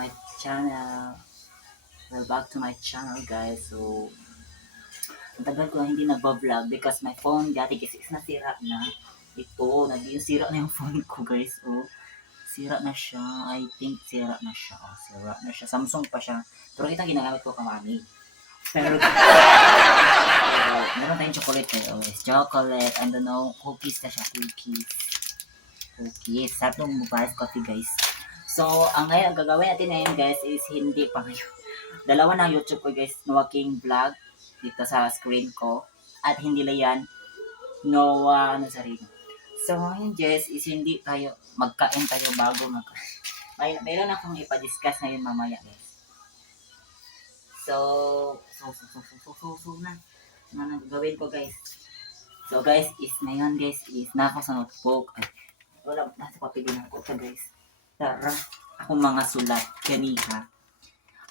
my channel. Well, back to my channel guys. So, ang tagal ko na hindi nagba-vlog because my phone dati kasi is nasira na. Ito, naging sira na yung phone ko guys. Oh, sira na siya. I think sira na siya. Oh, sira na siya. Samsung pa siya. Pero ito ang ginagamit ko kamami. Pero, meron tayong chocolate eh. Oh, it's chocolate. I don't know. Cookies na siya. Cookies. Sarap nung Mubarak coffee guys. So, ang ngayon, ang gagawin natin ngayon guys is hindi pa ngayon. Dalawa na YouTube ko guys, Noah King Vlog dito sa screen ko. At hindi lang yan, Noah Nazareno. So, ngayon guys is hindi tayo, magkain tayo bago mayroon akong ipa-discuss ngayon mamaya guys. So na. Ano gagawin ko guys? So guys, is ngayon guys, is na ako sa notebook. Ay, wala, nasa papilin ako ito guys. Tara, akong mga sulat kaniha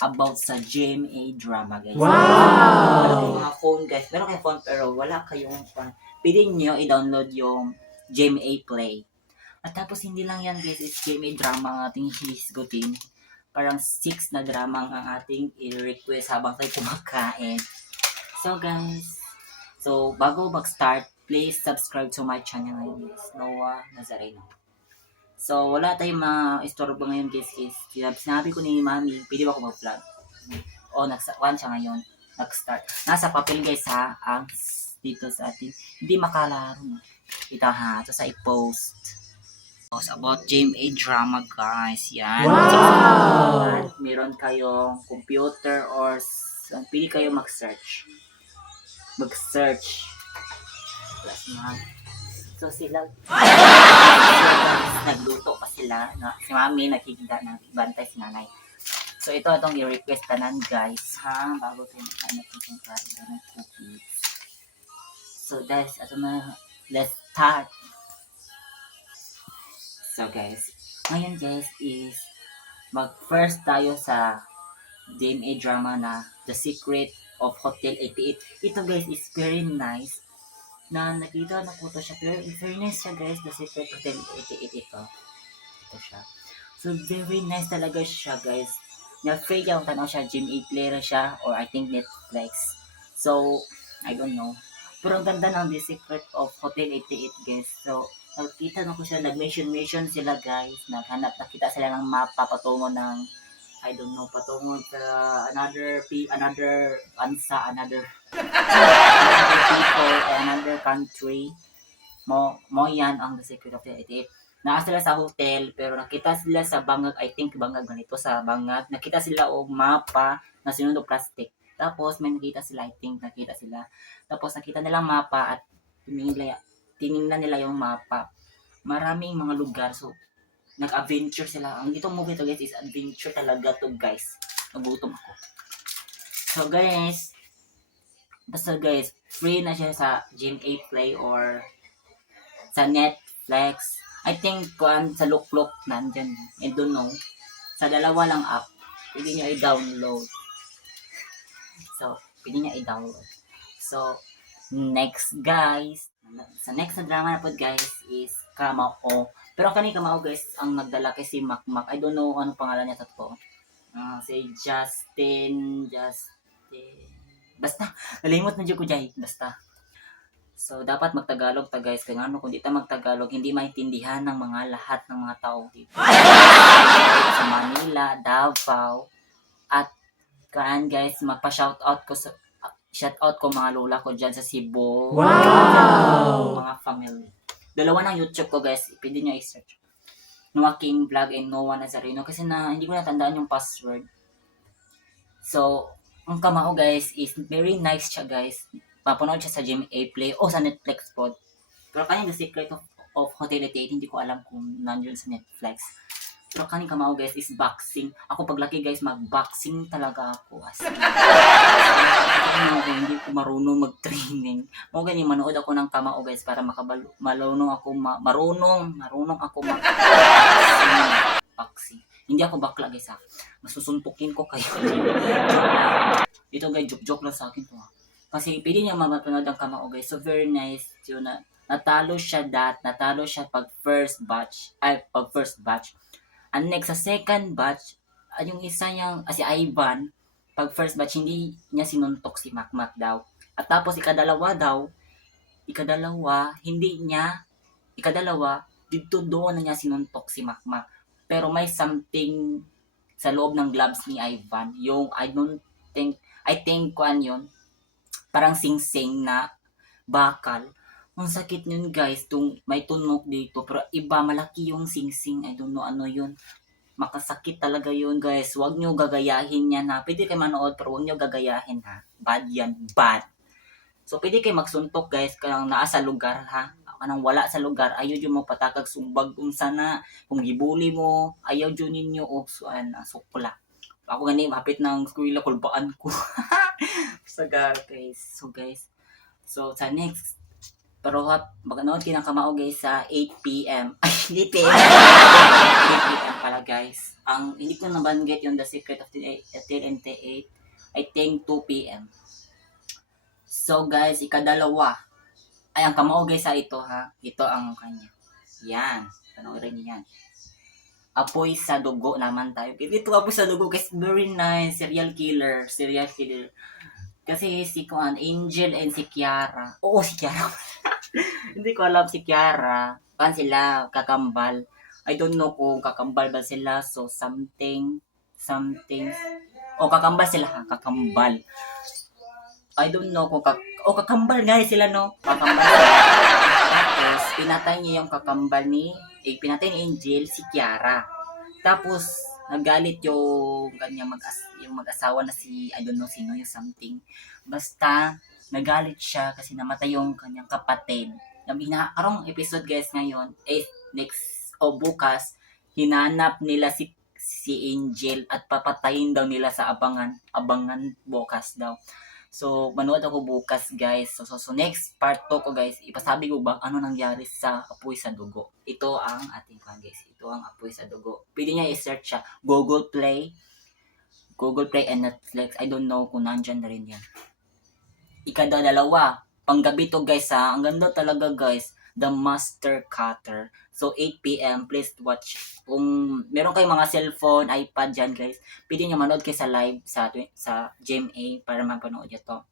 about sa GMA drama guys. Wow! Mga phone guys, meron kayong phone pero wala kayong phone. Pwede nyo i-download yung GMA Play. At tapos hindi lang yan guys, is GMA drama ang ating hisgutin. Parang 6 na drama ang ating i-request habang tayo kumakain. So guys, so bago mag-start, please subscribe to my channel ngayon guys, Noah Nazareno. So, wala tayong ma-istorbo ngayon guys. Sinabi ko ni Mami, pwede ba ako mag-vlog? O, nag-1 siya ngayon. Nag-start. Nasa papel guys ha, ang dito sa ating, hindi makalaro. Ito ha, ito sa i-post. So, about GMA drama guys. Yan. Wow! Meron kayong computer or pwede kayo mag-search. Plus mag. So sila, nagluto pa sila. No? Si Mami nakikita na bantay si nanay. So ito itong i-request tanan guys ha. Bago tayo maghanap ng kain ng cookies. So guys, ito na. Let's start. So guys, ngayon guys is mag-first tayo sa DMA drama na The Secret of Hotel 88. Ito guys is very nice. Na nakita na ko to siya, pero very nice siya guys, The Secret Hotel 88 ito siya, so very nice talaga siya guys, na free yung tanaw siya, GMA player siya, or I think Netflix, so I don't know, pero ang ganda ng The Secret of Hotel 88 guys. So nakita na ko siya, nag-mission sila guys, nakita sila ng mapa patungo ng I don't know, patungo sa another ansa, another people, another country. Mo yan ang The Secret of the 88. Naa sila sa hotel, pero nakita sila sa bangag, I think bangag ganito sa bangag. Nakita sila og mapa na sinunog plastic. Tapos may nakita sila, I think nakita sila. Tapos nakita nila mapa at tiningnan nila yung mapa. Maraming mga lugar, so nag-adventure sila. Ang itong movie to guys is adventure talaga to guys. Nagutom ako. So guys, basta guys, free na siya sa GMA Play or sa Netflix. I think sa Look nandyan. I don't know. Sa dalawa lang app, pwede nyo i-download. So, pwede nyo i-download. So, next guys, sa next na drama na po guys is Kamao. Pero kani Kamao guys, ang nagdala kay si Makmak. I don't know ano pangalan niya totoo. Si Justin. Basta, nalimot na dyan ko dyan. Basta. So, dapat magtagalog ta guys. Kaya ano, kung di ta magtagalog, hindi maintindihan ng mga lahat ng mga tao dito. Sa Manila, Davao, at kaan guys, magpa-shoutout ko mga lola ko dyan sa Cebu. Wow! Mga family. Dalawa ng YouTube ko guys, pwede nyo i-search. Noah King Vlog and Noah Nazareno. Kasi hindi ko natandaan yung password. So, ang Kamao guys is very nice siya guys. Papanood siya sa GMA Play o sa Netflix po. Pero kanyang The Secret of Hotel 88, hindi ko alam kung nandiyon sa Netflix. Pero kanyang Kamao guys is boxing. Ako paglaki guys, mag-boxing talaga ako. Hindi ko marunong mag-training. Mo ganyan, manood ako ng Kamao guys para marunong ako mag-boxing. Hindi ako bakla guys ha. Masusuntukin ko kayo. Ito guys, joke lang sa akin to ha. Kasi pwede niya mapanood ang Kamao guys. So very nice yun na natalo siya pag first batch. And next sa second batch, yung isa niyang, si Ivan, pag first batch, hindi niya sinuntok si Makmak daw. At tapos ikadalawa, dito doon na niya sinuntok si Makmak. Pero may something sa loob ng gloves ni Ivan. Yung, I think, kuan yun, parang sing-sing na bakal. Ang sakit nun guys, may tunok dito, pero iba, malaki yung sing-sing, I don't know ano yun. Makasakit talaga yun guys, huwag nyo gagayahin yan ha. Pwede kayo manood, pero huwag nyo gagayahin ha. Bad yan, bad. So pwede kayo magsuntok guys, kanang naa sa lugar ha. Kanang wala sa lugar, ayaw dyan mo patakag sumbag kung sana, kung gibuli mo, ayaw dyan ninyo o sukla. Ako gani, mapit ng eskwela, kulbaan ko. So guys, so sa next, pero maganood kinakamaw guys sa 8 p.m. Ay, hindi 8 p.m. pala guys. Ang hindi ko nabanggit yung The Secret of TNT 8, I think 2 p.m. So guys, ikadalawa. Ay, ang kamao guys sa ito ha. Ito ang kanya. Yan. Panoorin niyo yan. Apoy sa dugo naman tayo. Ito apoy sa dugo guys. Very nice. Serial killer. Kasi si Angel and si Kiara. Oo, si Kiara. Hindi ko alam si Kiara. Pan sila, kakambal. I don't know kung kakambal ba sila. So, something. Kakambal sila ha. Kakambal. I don't know kung kakambal nga sila, no? Kakambal sila. Tapos, pinatay niya yung kakambal pinatay ni Angel si Kiara. Tapos, nagalit yung kanyang mag-asawa na si, I don't know sino yung something. Basta, nagalit siya kasi namatay yung kanyang kapatid. Arong episode guys ngayon, next o bukas, hinanap nila si Angel at papatayin daw nila sa abangan bukas daw. So, manood ako bukas guys. So next part 2 ko guys, ipasabi ko ba ano nangyari sa apoy sa dugo. Ito ang ating guys. Ito ang apoy sa dugo. Pwede niya i-search siya. Google Play and Netflix. I don't know kung nandyan na rin yan. Ikadalawa. Panggabi to guys ha. Ang ganda talaga guys. The Master Cutter. So 8 p.m. please watch. Kung meron kayong mga cellphone, iPad dyan guys, pwede nyo manood kayo sa live sa GMA para mapanood nyo to.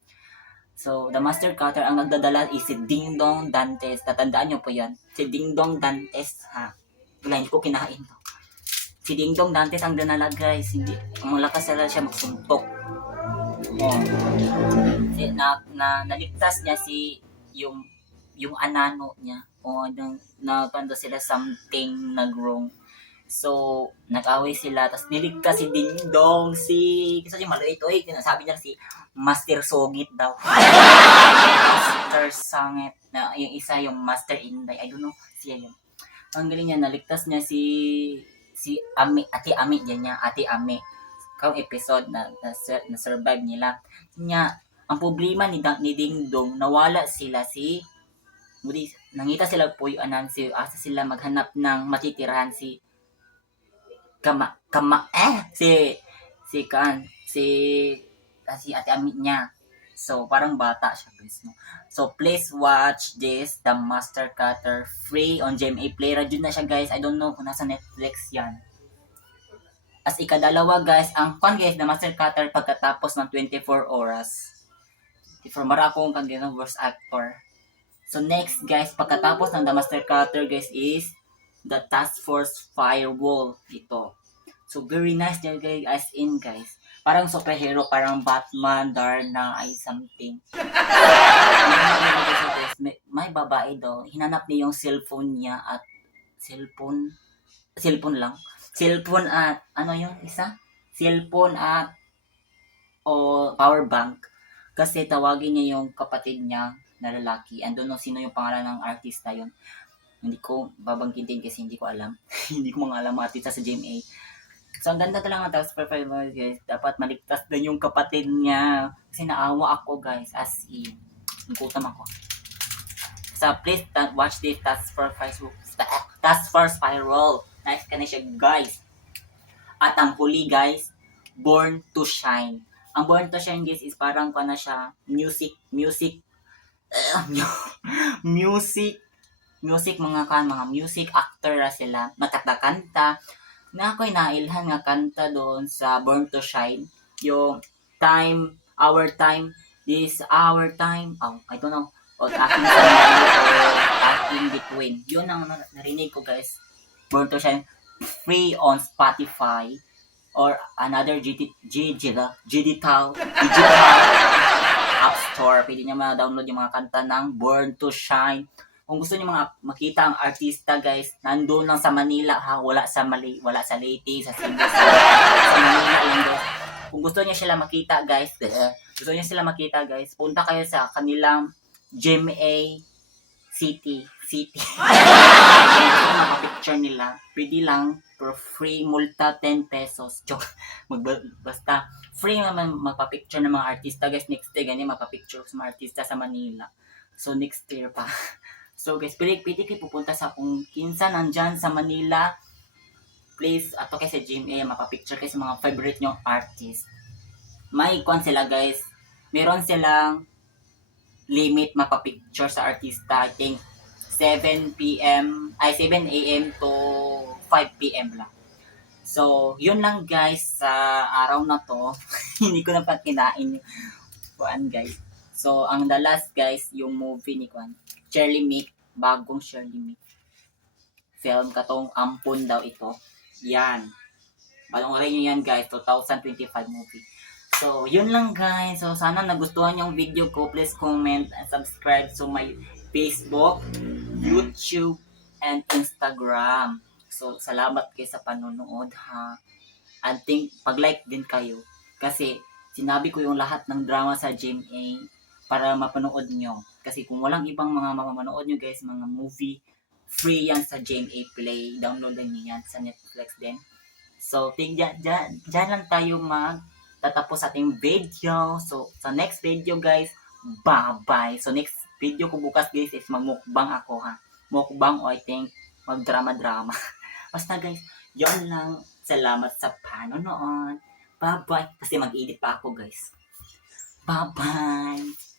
So The Master Cutter, ang nagdadala is si Ding Dong Dantes. Tatandaan nyo po yan. Si Ding Dong Dantes ha. Wala, hindi ko kinain to. Si Ding Dong Dantes ang dinala guys. Hindi, malakas siya magsuntok. Naligtas niya yung anano niya. Napando sila something nag-wrong. So, nag-away sila. Tapos niligtas si Ding Dong. Kasi yung maliit. Sabi niya si Master Sogit daw. Master Sangit. Yung isa yung Master Inday. I don't know. Siya yun. Ang galing niya. Naligtas niya si Ate Ami. Yan niya. Ate Ami. Kung episode na survive nila. Ang problema ni Ding Dong, nawala sila nangita sila po yung asa sila maghanap ng matitirahan si Ate Amit niya. So, parang bata siya guys. No? So, please watch this, The Master Cutter, free on GMA Play. Radyo na siya guys. I don't know kung nasa Netflix yan. As ikadalawa guys, The Master Cutter pagkatapos ng 24 oras. Mara akong kandilang worst actor. So next guys, pagkatapos ng The Master Cutter guys is The Task Force Firewall. Ito. So very nice niya guys, as in guys. Parang superhero, parang Batman, Darna, ay something. May babae daw, hinanap niya yung cellphone niya at cellphone at ano yung isa? Cellphone at power bank. Kasi tawagin niya yung kapatid niya na lalaki. And don't know sino yung pangalan ng artista yun. Hindi ko babanggitin kasi hindi ko alam. Hindi ko mga alam mga artista sa GMA. So ang ganda talaga ng Task Force Firewall guys. Dapat maligtas din yung kapatid niya. Kasi naawa ako guys. As in. Nagkutam ako. So please watch this Task Force Firewall. Nice ka na siya guys. At ang huli guys, Born to Shine. Ang Born to Shine guys is parang na siya music mga music actor sila, matakakanta, na ako'y nailhan nga kanta doon sa Born to Shine. Yung time, our time, this our time. Oh, I don't know. O aking sandali o aking between. Yun ang narinig ko guys. Born to Shine. Free on Spotify or another digital app store. Pwede niya ma-download yung mga kanta ng Born to Shine. Kung gusto niyo mga makita ang artista guys, nandoon lang sa Manila ha, wala sa Leyte, sa Cebu, sa Manila lang guys. Kung gusto niyo sila makita guys, punta kayo sa kanilang GMA City. Maka-picture nila. Pwede lang for free, multa 10 pesos. Joke. Basta free naman magpa-picture ng mga artista guys. Next day ganyan mapapicture sa mga artista sa Manila. So next year pa. So guys, pwede kayo pupunta sa kung kinsa nandyan sa Manila. Please, ato kayo sa GMA, mapapicture kayo sa mga favorite nyong artist. May kwan sila guys. Meron silang limit mapapicture sa artista. I think 7 a.m. to 5 p.m. lang. So, yun lang guys sa araw na to. Hindi ko na pa kinain yung kuan guys. So, ang the last guys, yung movie ni Kwan. Shirley Meek, bagong Shirley Meek. Film katong Ampon daw ito. Yan. Panoorin nyo yan guys, 2025 movie. So, yun lang guys. So, sana nagustuhan yung video ko. Please comment and subscribe to my Facebook, YouTube, and Instagram. So, salamat kayo sa panonood ha. And pag-like din kayo. Kasi, sinabi ko yung lahat ng drama sa GMA para mapanood nyo. Kasi kung walang ibang mga mapanood nyo guys, mga movie, free yan sa GMA Play. Download din nyo yan sa Netflix din. So, dyan lang tayo tatapos ating video. So, sa next video guys, bye-bye. So, next video ko bukas guys is magmukbang ako ha. Mukbang o I think magdrama-drama. Basta guys, yun lang. Salamat sa panonood. Bye-bye. Kasi mag-edit pa ako guys. Bye-bye.